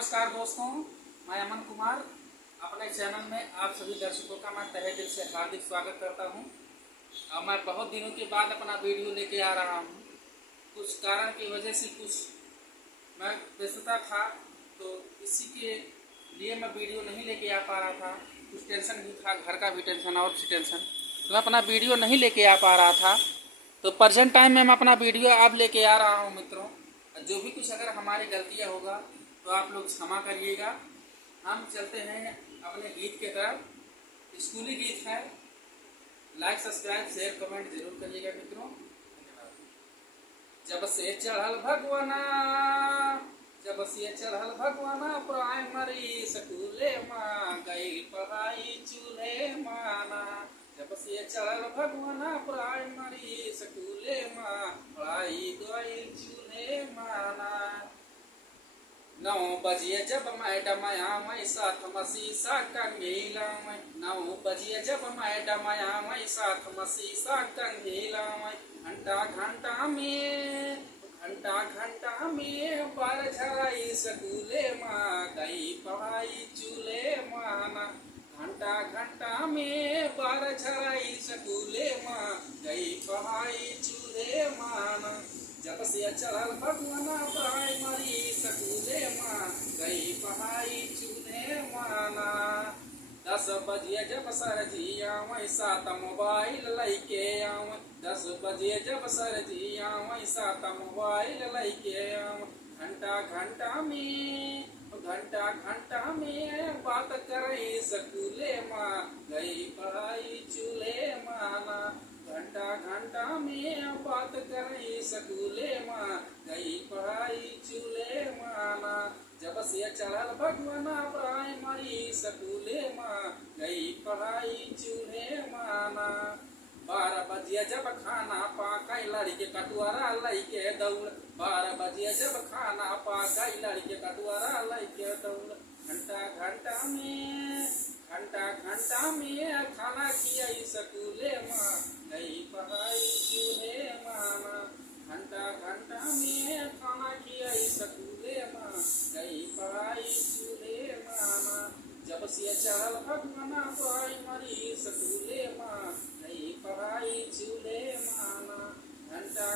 नमस्कार दोस्तों, मैं अमन कुमार अपने चैनल में आप सभी दर्शकों का मैं तहे दिल से हार्दिक स्वागत करता हूं। और मैं बहुत दिनों के बाद अपना वीडियो लेके आ रहा हूं। कुछ कारण की वजह से मैं व्यस्तता था, तो इसी के लिए मैं वीडियो नहीं लेके आ पा रहा था। कुछ टेंशन भी था, घर का भी टेंशन और भी टेंशन, तो मैं अपना वीडियो नहीं लेके आ पा रहा था। तो प्रेजेंट टाइम में मैं अपना वीडियो अब लेके आ रहा हूँ मित्रों। जो भी कुछ अगर हमारी गलतियाँ होगा तो आप लोग क्षमा करिएगा। हम चलते हैं अपने गीत के तरफ। स्कूली गीत है। लाइक, सब्सक्राइब, शेयर, कमेंट जरूर करिएगा मित्रों। जब से चढ़ल भगवाना, जब से चढ़ल भगवाना, प्राइमरी स्कूले माँ गई पढ़ाई चूल्हे माना। जब से चढ़ल भगवाना, प्राइमरी स्कूले माँ पढ़ाई गई चूल्हे माना। 9 बजे जब मैडम आवे साथ मसीसा कंघीलावे। 9 बजे जब मैडम आवे साथ मसीसा कंघीलावे। घंटा घंटा में पर झराई स्कूले माँ गई पढ़ाई चूल्हे माना। घंटा घंटा में पर झराई स्कूले माँ गई पढ़ाई चूल्हे माना। जब से चढ़ल भगवाना, प्राइमरी स्कूले माँ गई पढ़ाई चूल्हे माना। 10 बजे जब सरजी आवे साथ मोबाइल लैके आवे। 10 बजे जब सरजी आवे साथ मोबाइल लैके आवे। घंटा घंटा में बात करे स्कूले माँ गई पढ़ाई चूल्हे माना। घंटा घंटा में बात करे स्कूले माँ गई पढ़ाई चूल्हे माना। जब से चढ़ल भगवाना, प्राइमरी स्कूले माँ गई पढ़ाई चूल्हे माना। 12 बजे जब खाना पाके लड़के कटुआरा लैके दौड़। 12 बजे जब खाना पाके लड़के कटुआरा लैके दौड़। घंटा घंटा में खाना खियाई स्कूले माँ गई पढ़ाई चूल्हे माना। घंटा घंटा में खाना खियाई स्कूले माँ गई पढ़ाई चूल्हे माना। जब से चढ़ल भगवाना, प्राइमरी स्कूले माँ गई पढ़ाई चूल्हे माना। घंटा